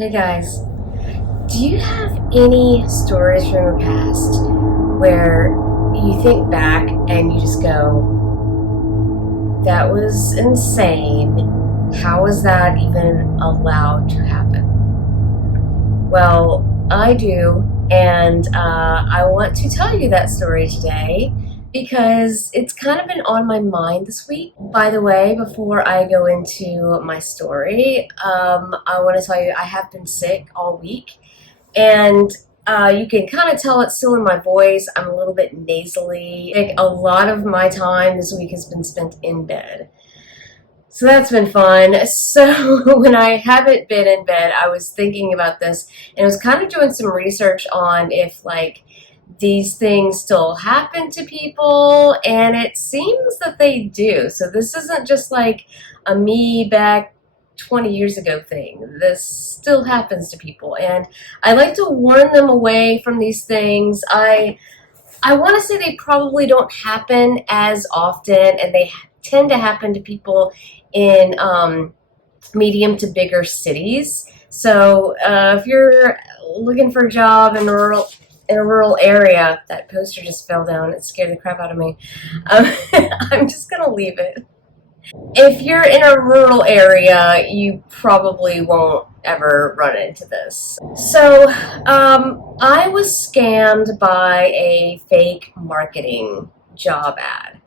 Hey guys, do you have any stories from your past where you think back and you just go, that was insane? How was that even allowed to happen? Well, I do, and I want to tell you that story today because it's kind of been on my mind this week. By the way, before I go into my story, I want to tell you I have been sick all week, and you can kind of tell it's still in my voice. I'm a little bit nasally. Like, a lot of my time this week has been spent in bed. So that's been fun. So when I haven't been in bed, I was thinking about this and I was kind of doing some research on if these things still happen to people, and it seems that they do. So this isn't just like a me back 20 years ago thing. This still happens to people, and I like to warn them away from these things. I want to say they probably don't happen as often, and they tend to happen to people in medium to bigger cities. So if you're looking for a job in a rural area, that poster just fell down. It scared the crap out of me. I'm just gonna leave it. If you're in a rural area, you probably won't ever run into this. So, I was scammed by a fake marketing job ad.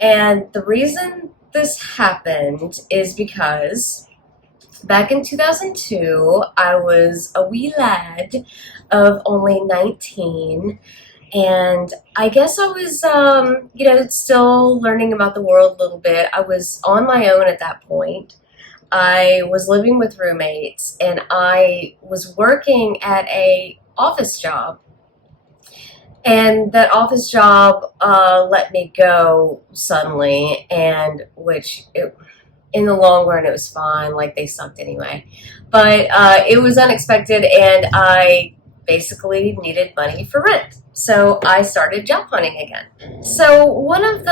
And the reason this happened is because back in 2002, I was a wee lad of only 19, and I guess I was, still learning about the world a little bit. I was on my own at that point. I was living with roommates, and I was working at a office job. And that office job let me go suddenly, and in the long run, it was fine. Like, they sucked anyway. But it was unexpected, and I basically needed money for rent. So I started job hunting again. So one of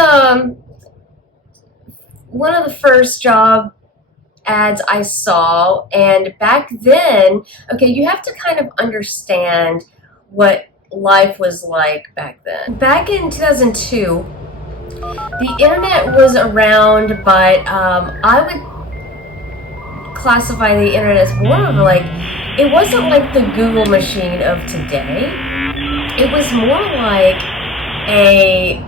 the first job ads I saw, and back then, okay, you have to kind of understand what life was like back then. Back in 2002, the internet was around, but I would classify the internet as more of it wasn't like the Google machine of today. It was more like a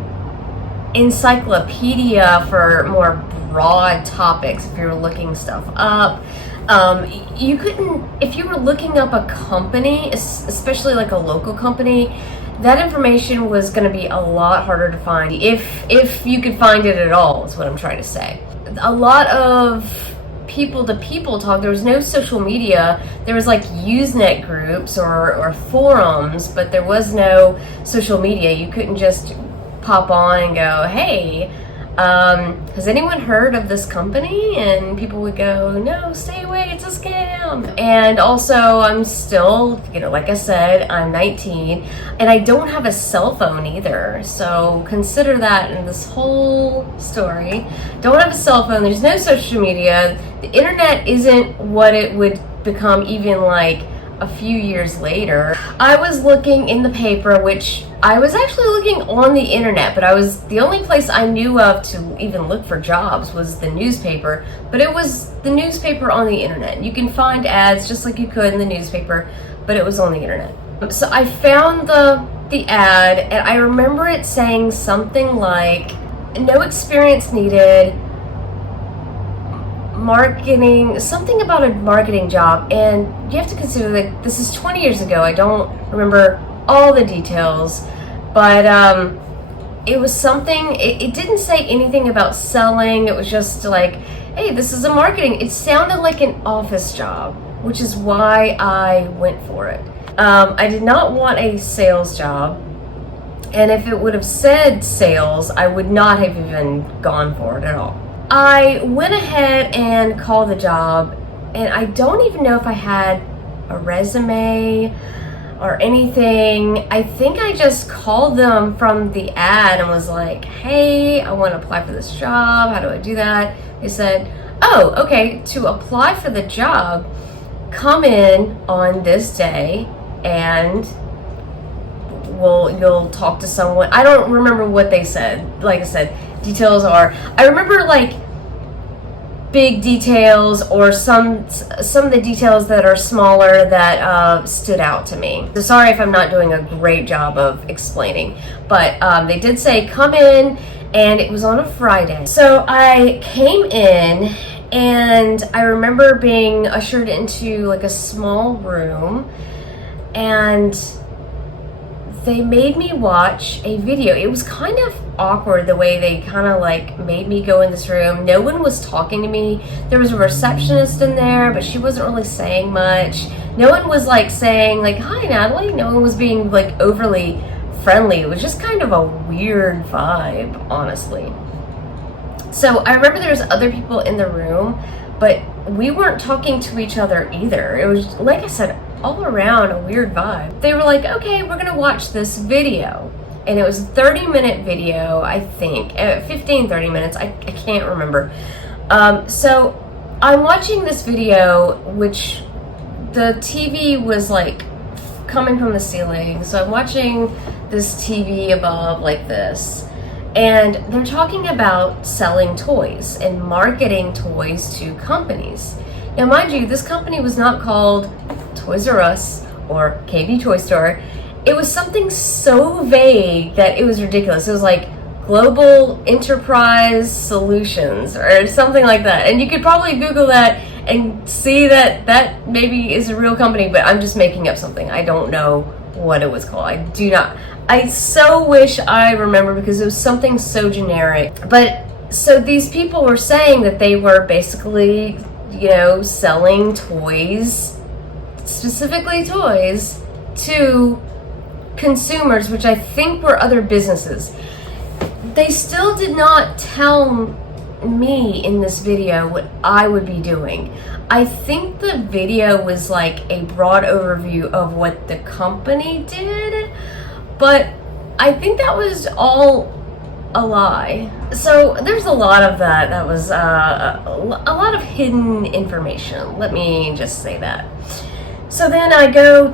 encyclopedia for more broad topics. If you were looking stuff up, you couldn't, if you were looking up a company, especially like a local company, that information was going to be a lot harder to find, if you could find it at all, is what I'm trying to say. A lot of people to people talk. There was no social media. There was like Usenet groups or forums, but there was no social media. You couldn't just pop on and go, hey, has anyone heard of this company? And people would go, no, stay away, it's a scam. And also, I'm still, like I said, I'm 19, and I don't have a cell phone either. So consider that in this whole story. Don't have a cell phone, there's no social media. The internet isn't what it would become even like a few years later. I was looking in the paper, which I was actually looking on the internet, but the only place I knew of to even look for jobs was the newspaper, but it was the newspaper on the internet. You can find ads just like you could in the newspaper, but it was on the internet. So I found the ad, and I remember it saying something like, no experience needed, marketing, something about a marketing job. And you have to consider that this is 20 years ago. I don't remember all the details, but it was something, it didn't say anything about selling. It was just like, hey, this is a marketing. It sounded like an office job, which is why I went for it. I did not want a sales job, and if it would have said sales, I would not have even gone for it at all. I went ahead and called the job, and I don't even know if I had a resume or anything. I think I just called them from the ad and was like, hey, I want to apply for this job. How do I do that? They said, oh, okay, to apply for the job, come in on this day and you'll talk to someone. I don't remember what they said. Like I said, details are, I remember like big details or some of the details that are smaller that stood out to me. So sorry if I'm not doing a great job of explaining, but they did say come in, and it was on a Friday. So I came in, and I remember being ushered into like a small room, and they made me watch a video. It was kind of awkward the way they kind of like made me go in this room. No one was talking to me. There was a receptionist in there, but she wasn't really saying much. No one was like saying like, hi Natalie. No one was being like overly friendly. It was just kind of a weird vibe, honestly. So I remember there was other people in the room, but we weren't talking to each other either. It was, like I said, all around a weird vibe. They were like, okay, we're gonna watch this video. And it was a 30-minute video, I think. 15, 30 minutes, I can't remember. So I'm watching this video, which the TV was like coming from the ceiling. So I'm watching this TV above like this. And they're talking about selling toys and marketing toys to companies. Now, mind you, this company was not called Toys R Us or KB Toy Store. It was something so vague that it was ridiculous. It was like Global Enterprise Solutions or something like that. And you could probably Google that and see that that maybe is a real company, but I'm just making up something. I don't know what it was called. I so wish I remember, because it was something so generic. But so these people were saying that they were basically, selling toys, specifically toys, to consumers, which I think were other businesses. They still did not tell me in this video what I would be doing. I think the video was like a broad overview of what the company did, but I think that was all a lie. So there's a lot of that. That was a lot of hidden information. Let me just say that. So then I go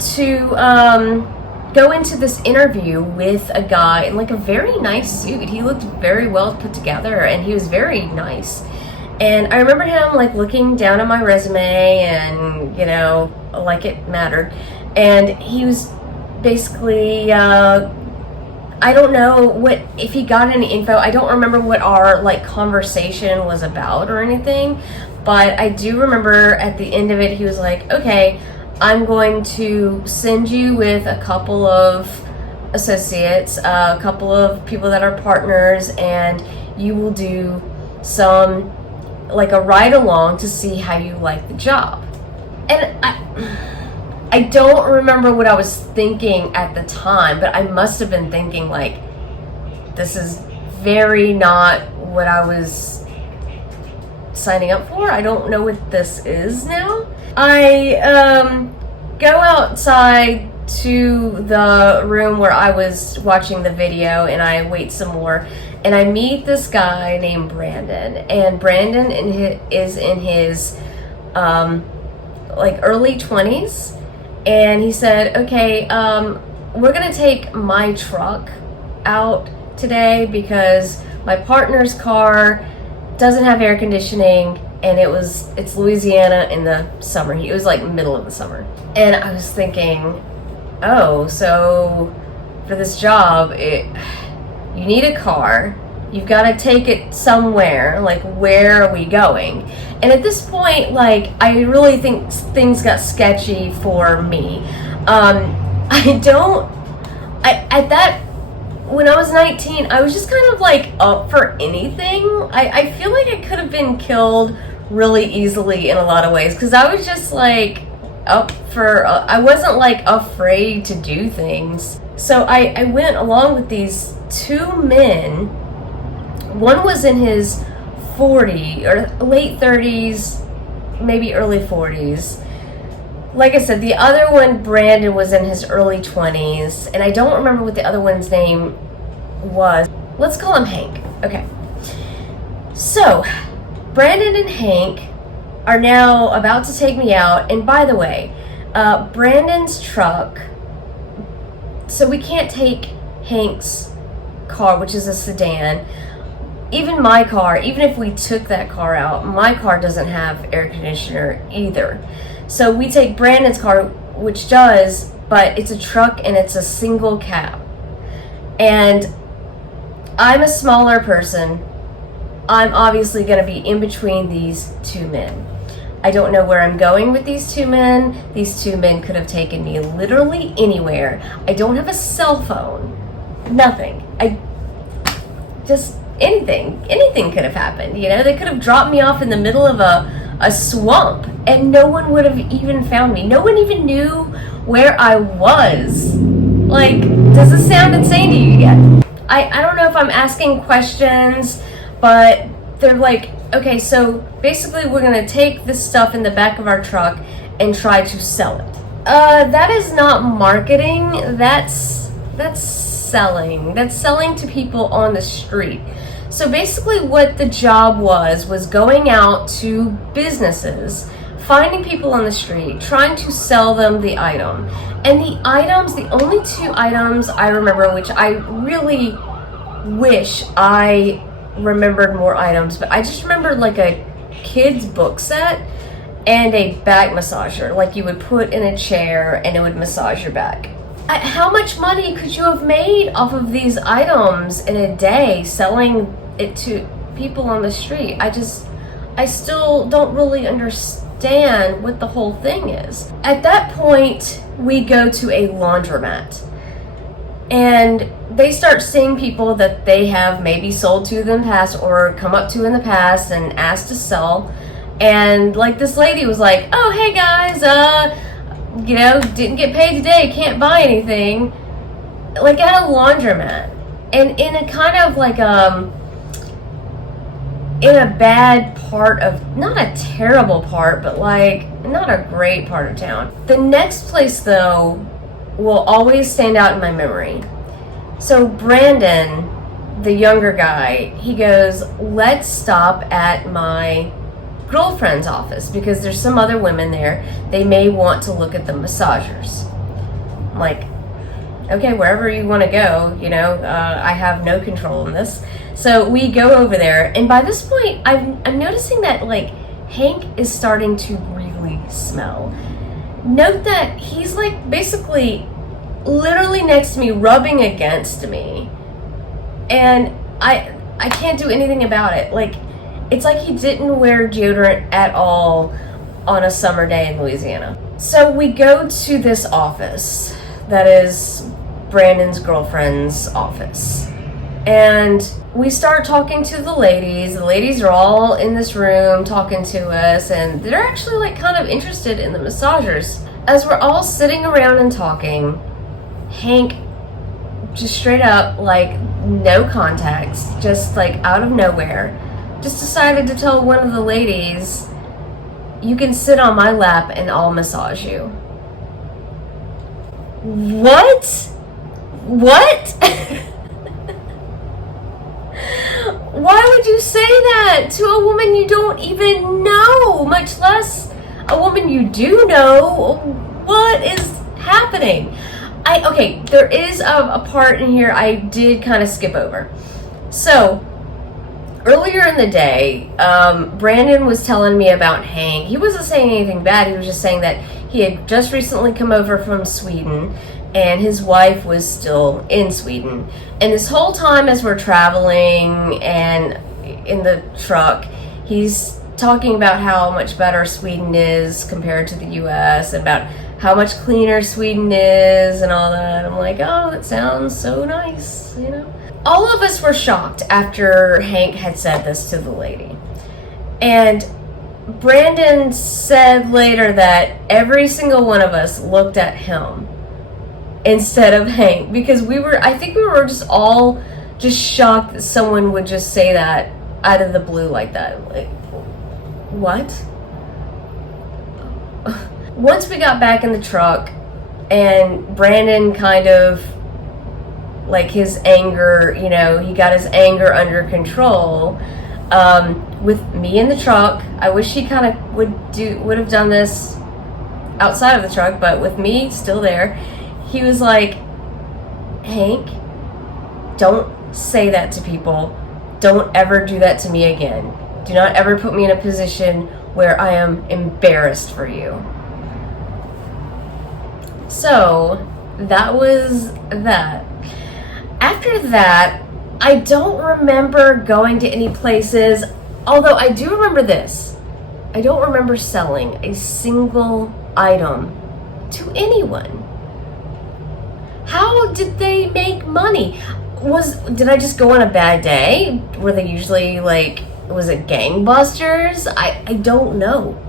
into this interview with a guy in like a very nice suit. He looked very well put together, and he was very nice. And I remember him like looking down at my resume, and like it mattered. And he was basically I don't know if he got any info. I don't remember what our like conversation was about or anything, but I do remember at the end of it, he was like, okay, I'm going to send you with a couple of associates, a couple of people that are partners, and you will do some, like a ride along to see how you like the job. And I don't remember what I was thinking at the time, but I must have been thinking like, this is very not what I was signing up for. I don't know what this is now. I go outside to the room where I was watching the video, and I wait some more, and I meet this guy named Brandon, and Brandon is in his like early 20s, and he said, okay, we're gonna take my truck out today because my partner's car doesn't have air conditioning, and it's Louisiana in the summer. It was like middle of the summer. And I was thinking, oh, so for this job, you need a car. You've got to take it somewhere. Like, where are we going? And at this point, like, I really think things got sketchy for me. When I was 19, I was just kind of like up for anything. I feel like I could have been killed really easily in a lot of ways, because I was just like up for, I wasn't like afraid to do things. So I went along with these two men. One was in his 40s or late 30s, maybe early 40s. Like I said, the other one, Brandon, was in his early 20s, and I don't remember what the other one's name was. Let's call him Hank. Okay. So, Brandon and Hank are now about to take me out. And by the way, Brandon's truck, so we can't take Hank's car, which is a sedan. Even my car, even if we took that car out, my car doesn't have air conditioner either. So we take Brandon's car, which does, but it's a truck and it's a single cab. And I'm a smaller person. I'm obviously going to be in between these two men. I don't know where I'm going with these two men. These two men could have taken me literally anywhere. I don't have a cell phone. Nothing. Anything could have happened. You know, they could have dropped me off in the middle of a swamp and no one would have even found me. No one even knew where I was. Like, does this sound insane to you yet? I don't know if I'm asking questions, but they're like, okay, so basically we're gonna take this stuff in the back of our truck and try to sell it. That is not marketing, that's selling. That's selling to people on the street. So basically what the job was going out to businesses, finding people on the street, trying to sell them the item. And the items, the only two items I remember, which I really wish I remembered more items, but I just remember like a kid's book set and a back massager, like you would put in a chair and it would massage your back. How much money could you have made off of these items in a day selling it to people on the street? I still don't really understand what the whole thing is. At that point, we go to a laundromat and they start seeing people that they have maybe sold to in the past or come up to in the past and asked to sell. And like this lady was like, oh, hey guys, you know, didn't get paid today, can't buy anything. Like at a laundromat. And in a kind of like, in a bad part of, not a terrible part, but like not a great part of town. The next place though will always stand out in my memory. So Brandon, the younger guy, he goes, let's stop at my girlfriend's office because there's some other women there. They may want to look at the massagers. I'm like, okay, wherever you want to go, you know, I have no control in this. So we go over there, and by this point, I'm noticing that like Hank is starting to really smell. Note that he's like basically literally next to me, rubbing against me, and I can't do anything about it. Like, it's like he didn't wear deodorant at all on a summer day in Louisiana. So we go to this office that is Brandon's girlfriend's office, and we start talking to the ladies. The ladies are all in this room talking to us, and they're actually like kind of interested in the massagers. As we're all sitting around and talking, Hank just straight up, like no context, just like out of nowhere, just decided to tell one of the ladies, you can sit on my lap and I'll massage you. What? Why would you say that to a woman you don't even know, much less a woman you do know? What is happening? Okay, there is a part in here I did kind of skip over. So, earlier in the day, Brandon was telling me about Hank. He wasn't saying anything bad. He was just saying that he had just recently come over from Sweden and his wife was still in Sweden. And this whole time as we're traveling and in the truck, he's talking about how much better Sweden is compared to the US, about how much cleaner Sweden is and all that. I'm like, oh, that sounds so nice, you know? All of us were shocked after Hank had said this to the lady. And Brandon said later that every single one of us looked at him instead of Hank, because I think we were just all just shocked that someone would just say that out of the blue like that. Like, what? Once we got back in the truck and Brandon kind of, like his anger, you know, he got his anger under control, with me in the truck. I wish he kind of would have done this outside of the truck, but with me still there, he was like, Hank, don't say that to people. Don't ever do that to me again. Do not ever put me in a position where I am embarrassed for you. So that was that. After that, I don't remember going to any places, although I do remember this. I don't remember selling a single item to anyone. How did they make money? Did I just go on a bad day? Were they usually like, was it gangbusters? I don't know.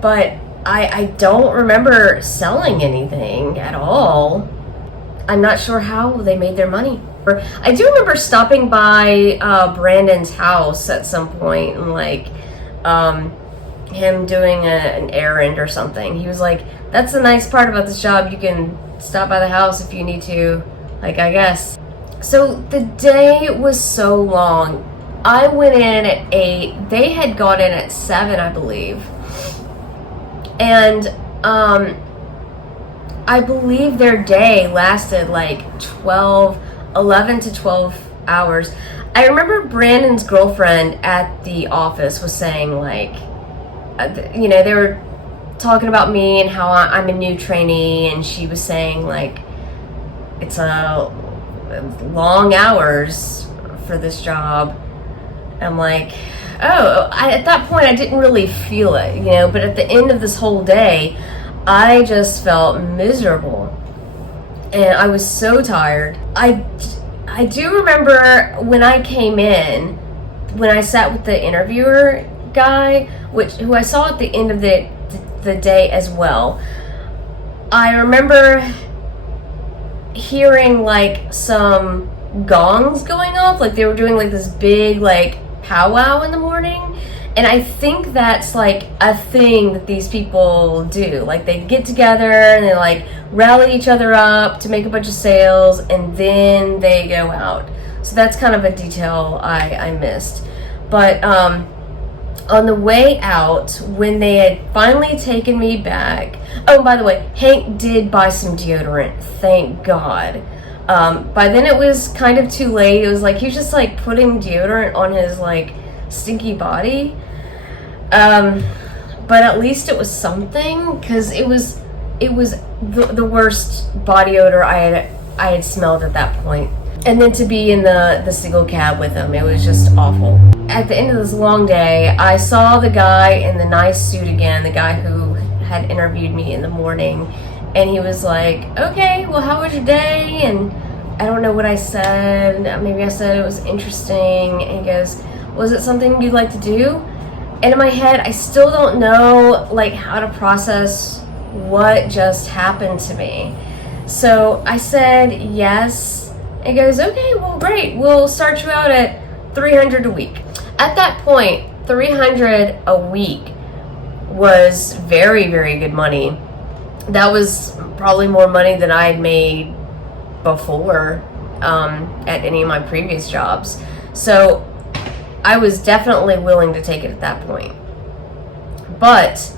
But I don't remember selling anything at all. I'm not sure how they made their money. I do remember stopping by Brandon's house at some point and like him doing an errand or something. He was like, that's the nice part about this job. You can stop by the house if you need to, like, I guess. So the day was so long. I went in at 8. They had gone in at 7, I believe. And I believe their day lasted like 11 to 12 hours. I remember Brandon's girlfriend at the office was saying like, they were talking about me and how I'm a new trainee, and she was saying like, it's a long hours for this job. I'm like, at that point I didn't really feel it, but at the end of this whole day, I just felt miserable. And I was so tired. I do remember when I came in, when I sat with the interviewer guy, who I saw at the end of the day as well. I remember hearing like some gongs going off, like they were doing like this big like powwow in the morning. And I think that's like a thing that these people do. Like they get together and they like rally each other up to make a bunch of sales, and then they go out. So that's kind of a detail I missed. But on the way out, when they had finally taken me back, oh, by the way, Hank did buy some deodorant, thank God. By then it was kind of too late. It was like he was just like putting deodorant on his like stinky body. But at least it was something, because it was the worst body odor I had smelled at that point. And then to be in the single cab with him, it was just awful. At the end of this long day, I saw the guy in the nice suit again, the guy who had interviewed me in the morning, and he was like, okay, well, how was your day? And I don't know what I said. Maybe I said it was interesting. And he goes, was it something you'd like to do? And in my head, I still don't know like how to process what just happened to me. So I said yes. It goes, okay, well, great. We'll start you out at $300 a week. At that point, $300 a week was very, very good money. That was probably more money than I had made before at any of my previous jobs. So I was definitely willing to take it at that point. But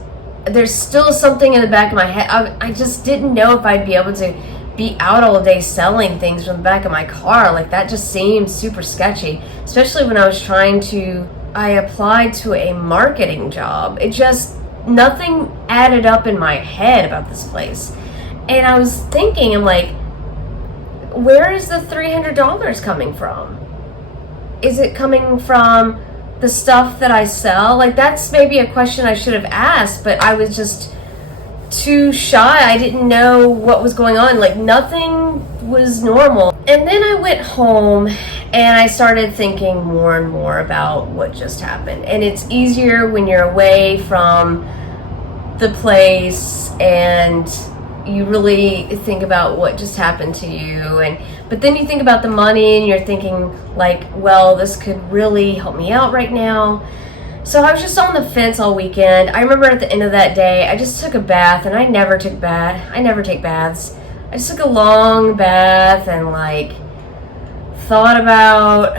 there's still something in the back of my head. I just didn't know if I'd be able to be out all day selling things from the back of my car. Like that just seemed super sketchy, especially when I applied to a marketing job. Nothing added up in my head about this place. And I was thinking, I'm like, where is the $300 coming from? Is it coming from the stuff that I sell? Like that's maybe a question I should have asked, but I was just too shy. I didn't know what was going on. Like nothing was normal. And then I went home and I started thinking more and more about what just happened. And it's easier when you're away from the place and you really think about what just happened to you. But then you think about the money and you're thinking like, well, this could really help me out right now. So I was just on the fence all weekend. I remember at the end of that day, I just took a bath, and I never take baths. I just took a long bath and like thought about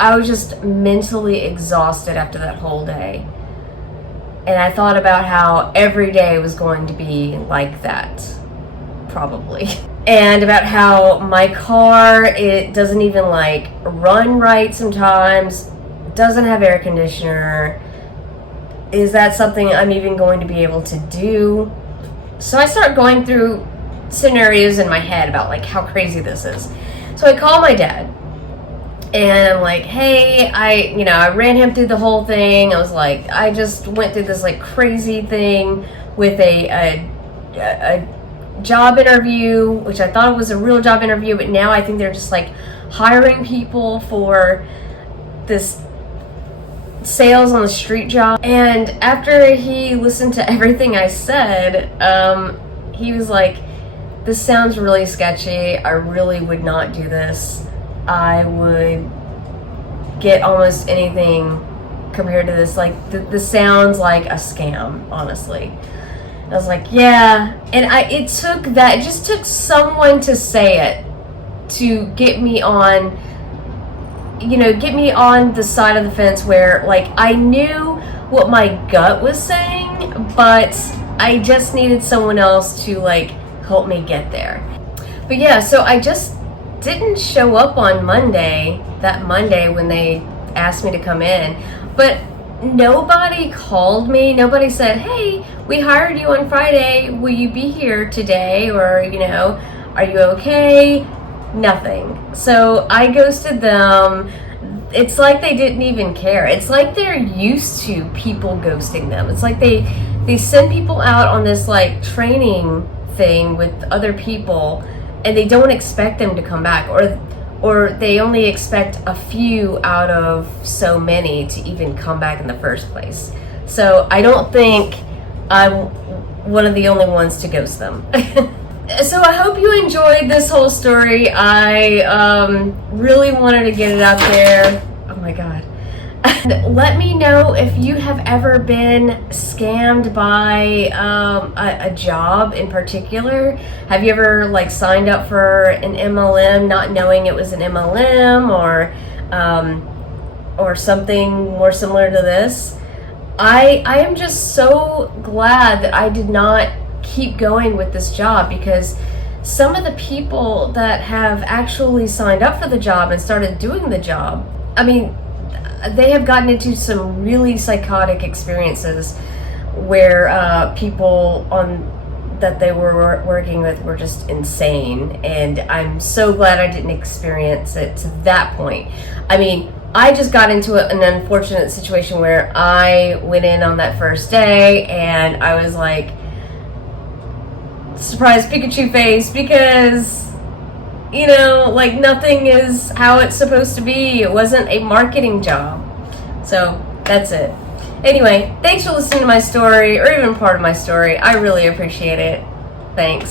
I was just mentally exhausted after that whole day. And I thought about how every day was going to be like that, probably. And about how my car, it doesn't even like run right sometimes, doesn't have air conditioner. Is that something I'm even going to be able to do? So I start going through scenarios in my head about like how crazy this is. So I call my dad. And I'm like, hey, I ran him through the whole thing. I was like, I just went through this like crazy thing with a job interview, which I thought was a real job interview, but now I think they're just like hiring people for this sales on the street job. And after he listened to everything I said, he was like, this sounds really sketchy. I really would not do this. I would get almost anything compared to this. Like, this sounds like a scam, honestly. I was like, yeah. And it just took someone to say it to get me on the side of the fence where, like, I knew what my gut was saying, but I just needed someone else to, like, help me get there. But yeah, so I just didn't show up on that Monday when they asked me to come in, but nobody called me. Nobody said, hey, we hired you on Friday. Will you be here today? Or, are you okay? Nothing. So I ghosted them. It's like they didn't even care. It's like they're used to people ghosting them. It's like they send people out on this like training thing with other people, and they don't expect them to come back, or they only expect a few out of so many to even come back in the first place. So I don't think I'm one of the only ones to ghost them. So I hope you enjoyed this whole story. I really wanted to get it out there. Oh my God. Let me know if you have ever been scammed by a job in particular. Have you ever like signed up for an MLM not knowing it was an MLM, or something more similar to this? I am just so glad that I did not keep going with this job, because some of the people that have actually signed up for the job and started doing the job, I mean, they have gotten into some really psychotic experiences where people that they were working with were just insane. And I'm so glad I didn't experience it to that point. I mean, I just got into an unfortunate situation where I went in on that first day and I was like, surprise Pikachu face, because like nothing is how it's supposed to be. It wasn't a marketing job. So that's it. Anyway, thanks for listening to my story, or even part of my story. I really appreciate it. Thanks.